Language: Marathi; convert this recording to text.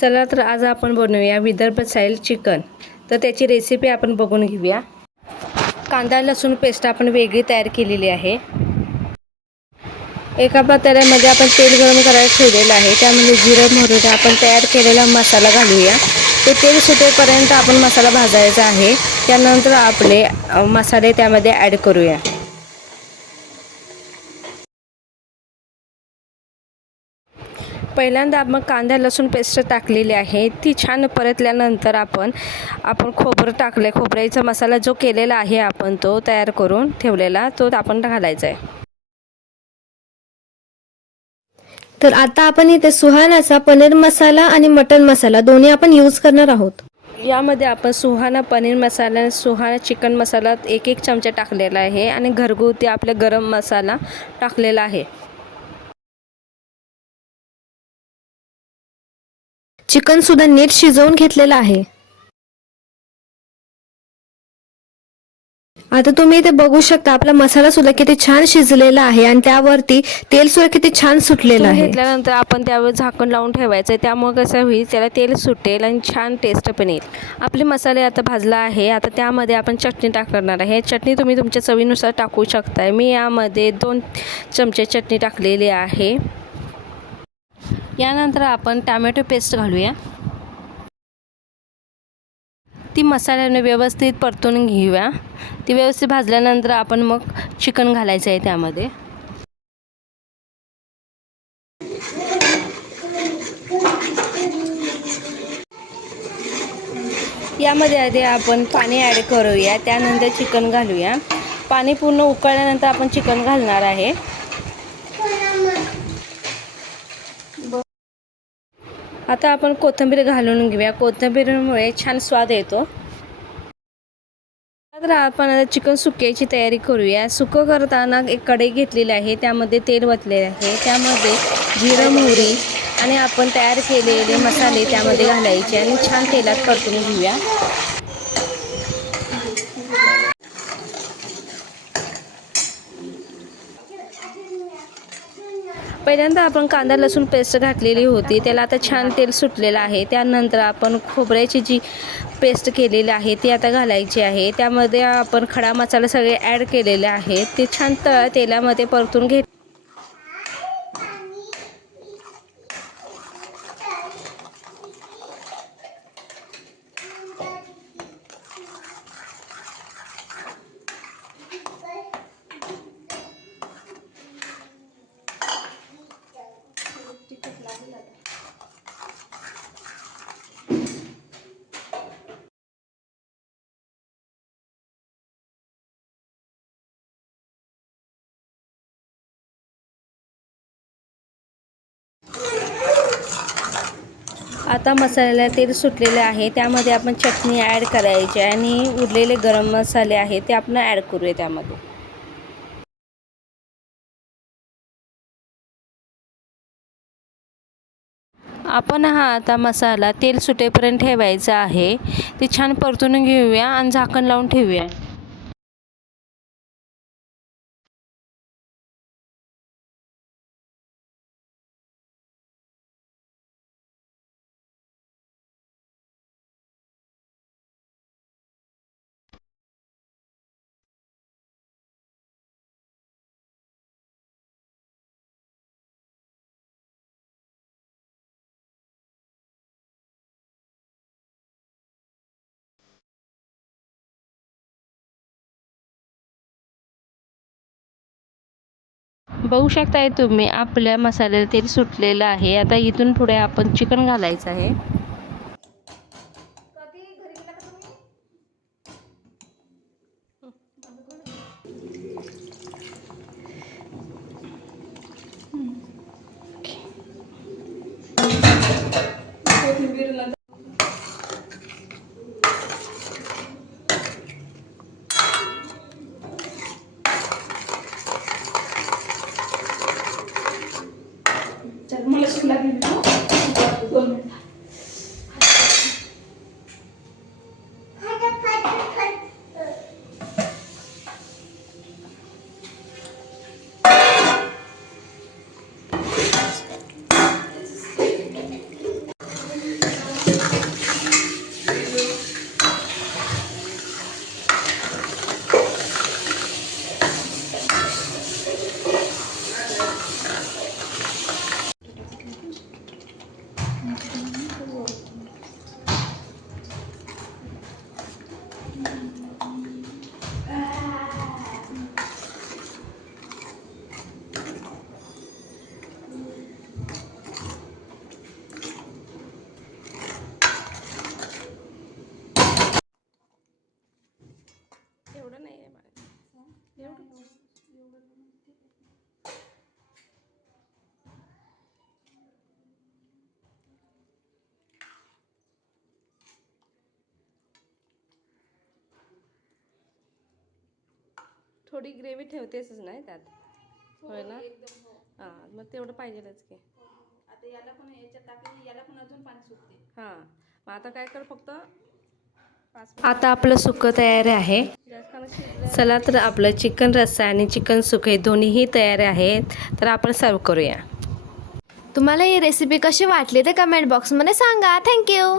चला तर आज आपण बनवूया विदर्भ स्टाईल चिकन। तर त्याची रेसिपी आपण बघून घेऊया। कांदा लसूण पेस्ट आपण वेगळी तयार केलेली आहे। एका पातेल्यामध्ये आपण तेल गरम करायला ठेवलेलं आहे। त्यामध्ये जिरं मोहरी आपण तयार केलेला मसाला घालूया। ते तेल सुटेपर्यंत आपण मसाला भाजायचा आहे। त्यानंतर आपले मसाले त्यामध्ये ॲड करूया। पहिल्यांदा आपण कांदा लसूण पेस्ट टाकलेली आहे। ती छान परतल्यानंतर आपण खोबरं टाकले। खोबऱ्याचा मसाला जो केलेला आहे आपण तो तयार करून ठेवलेला तो आपण घालायचा आहे। तर आता आपण इथे सुहानाचा पनीर मसाला आणि मटन मसाला दोन्ही आपण यूज करणार आहोत। यामध्ये आपण सुहाना पनीर मसाला सुहाना चिकन मसाला एक चमचा टाकलेला आहे आणि घरगुती आपले गरम मसाला टाकलेला आहे। चिकन सुद्धा नीट शिजवून घेतलेला आहे। आता तुम्ही इथे बघू शकता आपला मसाला सुद्धा किती छान शिजलेला आहे आणि त्यावरती तेल सुद्धा किती छान सुटलेलं आहे। घेतल्यानंतर आपण त्यावर झाकण लावून ठेवायचं। त्यामुळे कसं होईल त्याला तेल सुटेल आणि छान टेस्ट पण येईल। आपले मसाले आता भाजला आहे। आता त्यामध्ये आपण चटणी टाकणार आहे। चटणी तुम्ही तुमच्या चवीनुसार टाकू शकता। मी यामध्ये 2 चमचे चटणी टाकलेली आहे। यानंतर आपण टोमॅटो पेस्ट घालूया। ती मसाल्याने व्यवस्थित परतून घेऊया। ती व्यवस्थित भाजल्यानंतर आपण मग चिकन घालायचं आहे त्यामध्ये। यामध्ये आधी आपण पाणी ॲड करूया। त्यानंतर चिकन घालूया। पाणी पूर्ण उकळल्यानंतर आपण चिकन घालणार आहे। आता आपण कोथिंबीर घालून घेऊया। कोथिंबीरमुळे छान स्वाद येतो। तर आपण आता चिकन सुक्याची तयारी करूया। सुकं करताना एक कढई घेतलेली आहे। त्यामध्ये तेल ओतलेले आहे। त्यामध्ये जिरं मोहरी आणि आपण तयार केलेले मसाले त्यामध्ये घालायचे आणि छान तेलात परतून घेऊया। पहिल्यांदा आपण कांदा लसूण पेस्ट घातलेली होती। त्याला आता छान तेल सुटलेलं आहे। त्यानंतर आपण खोबऱ्याची जी पेस्ट केलेली आहे ती आता घालायची आहे। त्यामध्ये आपण खडा मसाला सगळे ॲड केलेले आहेत। ते छान तेलामध्ये परतून घेत आता मसाल्याला तेल सुटलेले आहे। त्यामध्ये आपण चटणी ॲड करायची आणि उरलेले गरम मसाले आहेत ते आपण ॲड करूया त्यामध्ये। आपण आता मसाला तेल सुटेपर्यंत ठेवायचा आहे। ते छान परतून घेऊया आणि झाकण लावून ठेवूया। बघू शकताय तुम्ही आपल्या मसाल्याला तेल सुटलेलं आहे। आता इथून पुढे आपण चिकन घालायचं आहे। एवढं नाही आहे मला एवढं. थोडी ग्रेव्ही ठेवतेच नाही त्यात, होय ना? हां, मग तेवढं पाहिजेलच की. आता याला पण याच्यात टाकली, याला पण अजून पाणी सुटते. हां, मग आता काय कर, फक्त आता आपलं सुकं तयार आहे. चला तर आपलं चिकन रस्सा आणि चिकन सुके दोन्हीही तयार आहेत. तर आपण सर्व करूया. तुम्हाला ही रेसिपी कशी वाटली ते कमेंट बॉक्समध्ये सांगा. थँक्यू.